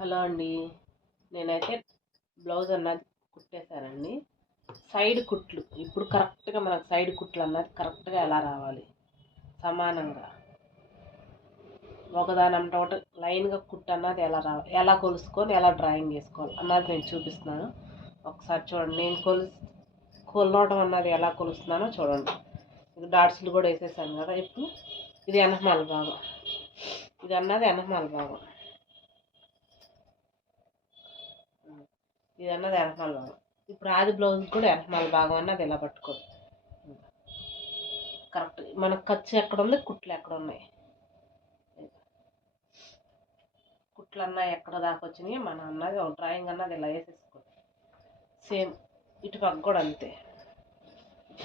Hello అండి. నేనైతే blouse అన్నది కుట్టేశానండి. సైడ్ కుట్లు. ఇప్పుడు కరెక్ట్గా మనకు సైడ్ కుట్లు అన్నది కరెక్ట్గా ఎలా రావాలి? సమానంగా. ఒకదానంట ఒకటి లైన్గా కుట్టు అన్నది ఎలా రావాలి ఎలా కొలుసుకొని ఎలా డ్రాయింగ్ చేసుకోవాలి అన్నది నేను చూపిస్తున్నాను. ఒకసారి చూడండి. నేను కొలు కొలవడం అన్నది ఎలా కొలుస్తున్నానో చూడండి. ఇది డాట్స్లు కూడా వేసేసాను కదా. ఇప్పుడు ఇది ఎనహమాల భాగం. ఇది అన్నది ఎనహమాల భాగం. ఇది అన్నది వెనకమాల భాగం ఇప్పుడు ఆది బ్లౌజ్ కూడా వెనకమాల భాగం అన్నది ఇలా పట్టుకోండి కరెక్ట్ మనకు ఖర్చు ఎక్కడ ఉంది? కుట్లు ఎక్కడ ఉన్నాయి? కుట్లు అన్నా ఎక్కడ దాకా వచ్చినాయి? మన అన్నది ఒక డ్రాయింగ్ అన్నది ఇలా వేసేసుకోండి సేమ్ ఇటు పక్క కూడా అంతే.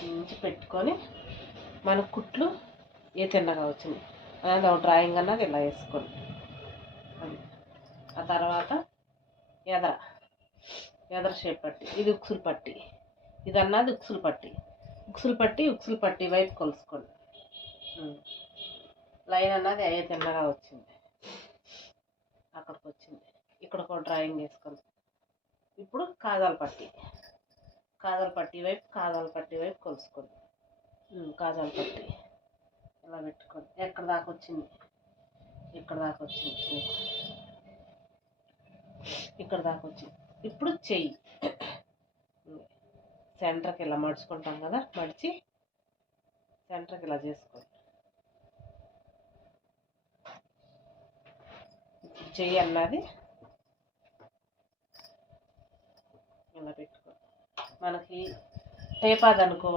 నుంచి పెట్టుకొని మన కుట్లు ఏ తిన్నగా వచ్చినాయి? అనేది ఒక డ్రాయింగ్ అన్నది ఇలా వేసుకోండి. ఆ తర్వాత ఎదర. ఎదర షేప్ పట్టి. ఇది ఉక్సులు పట్టి. ఇది అన్నది ఉక్సులు పట్టి. ఉక్సులు పట్టి ఉక్సులు పట్టి వైపు కొలుసుకోండి. లైన్ అన్నది అయ్యే తిన్నగా వచ్చింది. అక్కడికి వచ్చింది. ఇక్కడ ఒక డ్రాయింగ్ వేసుకొని ఇప్పుడు కాజాల పట్టి. కాజాల పట్టి వైపు కాజాల పట్టి వైపు కొలుసుకోండి. కాజాల పట్టి. ఇలా పెట్టుకోండి. ఎక్కడ దాకా వచ్చింది? ఇక్కడ దాకా వచ్చింది. ఇక్కడ దాకా వచ్చింది. ఇప్పుడు చెయ్యి. సెంటర్కి ఇలా మడుచుకుంటాం కదా మడిచి సెంటర్కి ఇలా చేసుకోండి చెయ్యి అన్నది ఇలా పెట్టుకోండి మనకి టేపాది అనుకో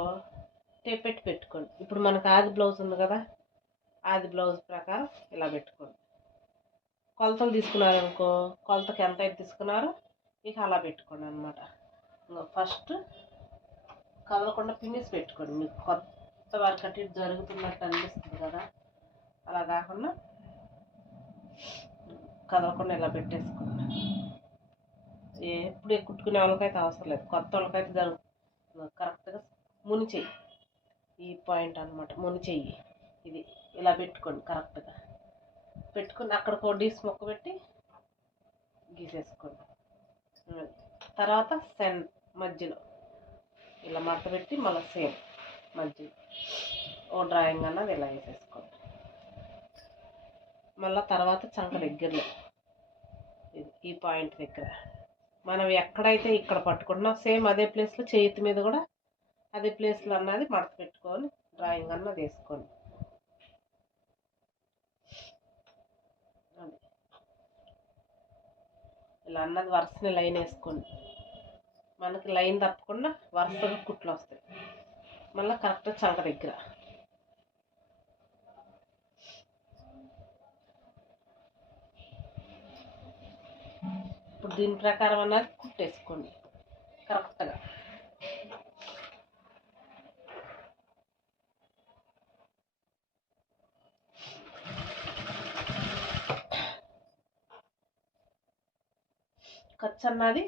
టేప్ పెట్టి పెట్టుకోండి. ఇప్పుడు మనకు ఆది బ్లౌజ్ ఉంది కదా ఆది బ్లౌజ్ ప్రకారం ఇలా పెట్టుకోండి. కొలతలు తీసుకున్నారనుకో కొలతకి ఎంత అయితే తీసుకున్నారో ఇక అలా పెట్టుకోండి అనమాట ఫస్ట్ కదలకుండా పిన్నిస్ పెట్టుకోండి. మీకు కొత్త వరకు అటు ఇటు జరుగుతున్నట్టు అనిపిస్తుంది కదా. అలా కాకుండా కదలకుండా ఇలా పెట్టేసుకోండి. ఎప్పుడు కుట్టుకునే వాళ్ళకైతే అవసరం లేదు. కొత్త వాళ్ళకైతే జరుగు కరెక్ట్గా ముని చెయ్యి. ఈ పాయింట్ అనమాట ముని చెయ్యి. ఇది ఇలా పెట్టుకోండి కరెక్ట్గా. పెట్టుకుని అక్కడ ఒక డీస్ మొక్క పెట్టి గీసేసుకోండి. తర్వాత సెన్ మధ్యలో. ఇలా మడత పెట్టి మళ్ళీ సేమ్ మధ్యలో. ఓ డ్రాయింగ్ అన్నది ఇలా వేసేసుకోండి. మళ్ళీ తర్వాత చంక దగ్గరలో. ఈ పాయింట్ దగ్గర. మనం ఎక్కడైతే ఇక్కడ పట్టుకుంటున్నాం సేమ్ అదే ప్లేస్లో చేతి మీద కూడా అదే ప్లేస్లో అన్నది మడత పెట్టుకొని డ్రాయింగ్ అన్నది వేసుకోండి అది ఇలా అన్నది వరుసని లైన్ వేసుకోండి. మనకి లైన్ తప్పకుండా వరుసగా కుట్లు వస్తాయి. మళ్ళీ కరెక్ట్ చంక దగ్గర. ఇప్పుడు దీని ప్రకారం అన్నది కుట్టేసుకోండి. కరెక్ట్గా. ఖర్చు అన్నది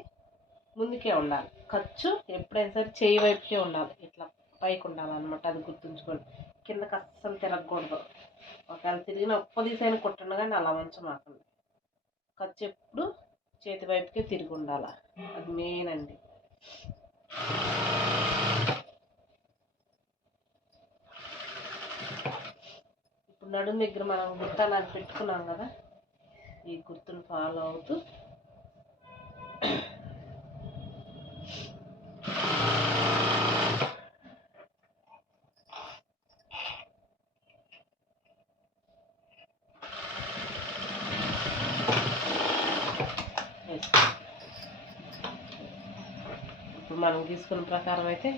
ముందుకే ఉండాలి. ఖర్చు ఎప్పుడైనా సరే చేయి వైపుకే ఉండాలి. ఇట్లా పైకి ఉండాలన్నమాట. అది గుర్తుంచుకోండి. కిందకి అస్సలు తిరగకూడదు. ఒకవేళ తిరిగిన ఒక్క దిశైన కానీ అలా ఉంచమాకండి ఖర్చు ఎప్పుడు చేతి వైపుకే తిరిగి ఉండాలి? అది మెయిన్ అండి. ఇప్పుడు నడుము దగ్గర మనం గుర్తాలు అది పెట్టుకున్నాం కదా ఈ గుర్తును ఫాలో అవుతూ వేసుకో. ఇప్పుడు మనం తీసుకున్న ప్రకారం అయితే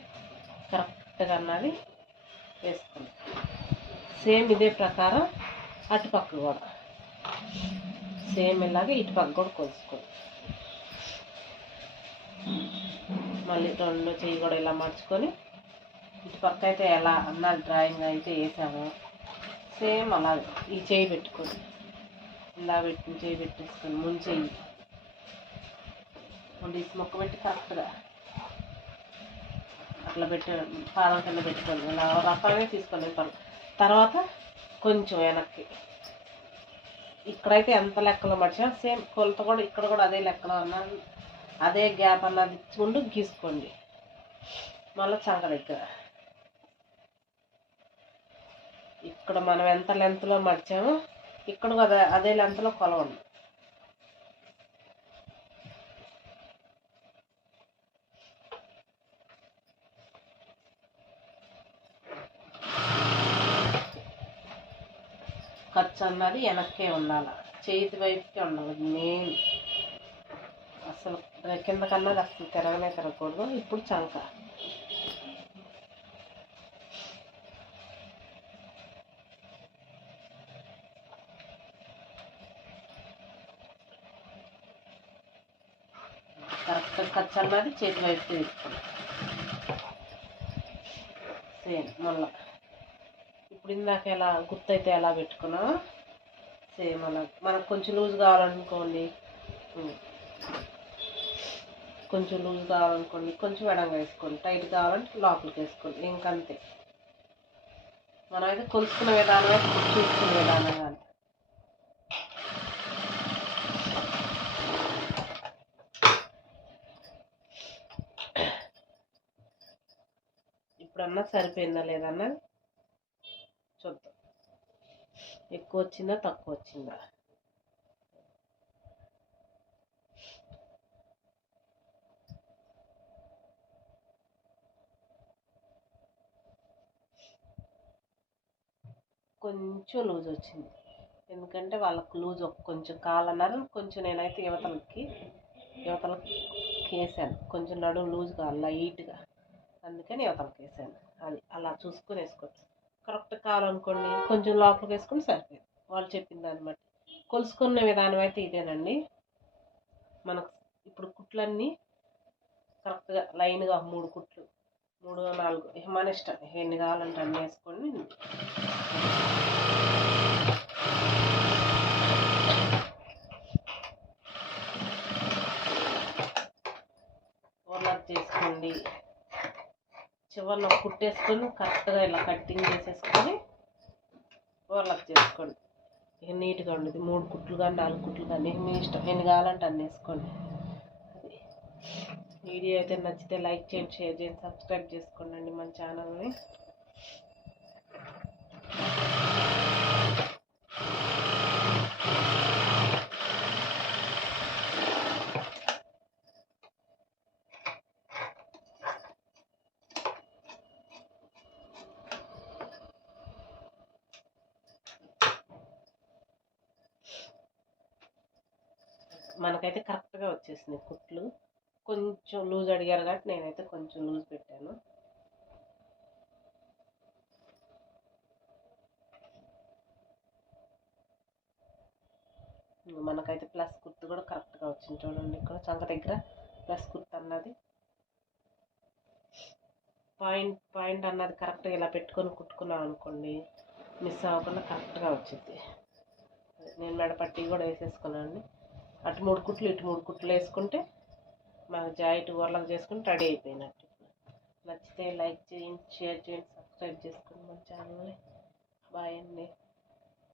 కరెక్ట్గా అన్నది వేసుకుంది. సేమ్ ఇదే ప్రకారం అటుపక్క కూడా. సేమ్ ఇలాగే ఇటుపక్క కూడా కొలుసుకోండి మళ్ళీ రెండు చెయ్యి కూడా ఇలా మార్చుకొని ఇటు పక్క అయితే ఎలా అన్న డ్రాయింగ్ అయితే వేసామో. సేమ్ అలా ఈ చేయి పెట్టుకొని ఇలా పెట్టి చేయి పెట్టేసుకొని ముందు చెయ్యి. డిస్ మొక్క పెట్టి కరెక్ట్గా అట్లా పెట్టి పాదం కింద పెట్టుకోవాలి. ఇలా తీసుకోలేదు తీసుకోండి తర్వాత కొంచెం వెనక్కి. ఇక్కడైతే ఎంత లెక్కలో మర్చాం సేమ్ కొలత కూడా ఇక్కడ కూడా అదే లెక్కలో అన్నది అదే గ్యాప్ అన్నది ఇచ్చుకుంటూ గీసుకోండి. మళ్ళీ చంక దగ్గర. ఇక్కడ మనం ఎంత లెంత్లో మడిచామో ఇక్కడ కూడా అదే అదే లెంత్లో కొలవండి. ఖర్చు అన్నది వెనక్కే ఉండాలి. చేతి వైపుకే ఉండాలి. మెయిన్ అసలు కింద కన్నది అసలు తిరగనే తిరగకూడదు ఇప్పుడు చంక. కరెక్ట్ ఖర్చు అన్నది చేతి వైపు తీసుకోండి సేమ్ మళ్ళీ. ఇప్పుడు ఇందాక ఎలా గుర్తయితే ఎలా పెట్టుకున్నా? సేమ్ అలా. మనకు కొంచెం లూజ్ కావాలనుకోండి. కొంచెం లూజ్ కావాలనుకోండి కొంచెం ఎడంగా వేసుకోండి. టైట్ కావాలంటే లోపలికి వేసుకోండి. ఇంకంతే. మనం అయితే కొలుసుకునే విధానం చూసుకున్న చూసుకునే విధానం కానీ ఇప్పుడన్నా సరిపోయిందా లేదన్నా? ఎక్కువ వచ్చిందా తక్కువ వచ్చిందా కొంచెం లూజ్ వచ్చింది ఎందుకంటే వాళ్ళకు లూజ్ కొంచెం కాలన్నారు. కొంచెం నేనైతే యువతలకి యువతలకి వేసాను కొంచెం నడుము లూజ్గా లైట్గా. అందుకని యువతలకి వేసాను అది అలా చూసుకొని వేసుకోవచ్చు కరెక్ట్ కావాలనుకోండి కొంచెం లోపలికి వేసుకొని సరిపోయింది. వాళ్ళు చెప్పింది దాన్ని బట్టి. విధానం అయితే ఇదేనండి. మనకు ఇప్పుడు కుట్లన్నీ కరెక్ట్గా లైన్గా మూడు కుట్లు. మూడు నాలుగు. మన ఇష్టం. ఎన్ని కావాలంటే అన్ని వేసుకొని ఓవర్లాక్ చేసుకోండి చివరిలో కుట్టేసుకొని కరెక్ట్గా ఇలా కట్టింగ్ చేసేసుకొని ఓవర్లాక్ చేసుకోండి. ఇక నీట్గా ఉండేది మూడు కుట్లు కానీ నాలుగు కుట్లు కానీ మీ ఇష్టం. ఎన్ని కావాలంటే అన్ని వేసుకోండి. అది. వీడియో అయితే నచ్చితే లైక్ చేయండి షేర్ చేయండి సబ్స్క్రైబ్ చేసుకోండి మన ఛానల్ని. మనకైతే కరెక్ట్గా వచ్చేసింది కుట్లు. కొంచెం లూజ్ అడిగారు కాబట్టి నేనైతే కొంచెం లూజ్ పెట్టాను. మనకైతే ప్లస్ కుర్తు కూడా కరెక్ట్గా వచ్చింది చూడండి ఇక్కడ చంక దగ్గర ప్లస్ కుర్తు అన్నది. పాయింట్ పాయింట్ అన్నది కరెక్ట్గా ఇలా పెట్టుకొని కుట్టుకున్నాం అనుకోండి మిస్ అవ్వకుండా కరెక్ట్గా వచ్చింది నేను మెడపట్టి కూడా వేసేసుకున్నాను అటు మూడు కుట్లు ఇటు మూడు కుట్లు వేసుకుంటే మాకు జాయింట్ ఊర్లకు చేసుకుని రెడీ అయిపోయినట్టు. నచ్చితే లైక్ చేయండి షేర్ చేయండి సబ్స్క్రైబ్ చేసుకోండి మన ఛానల్ని. బాయ్ అండి.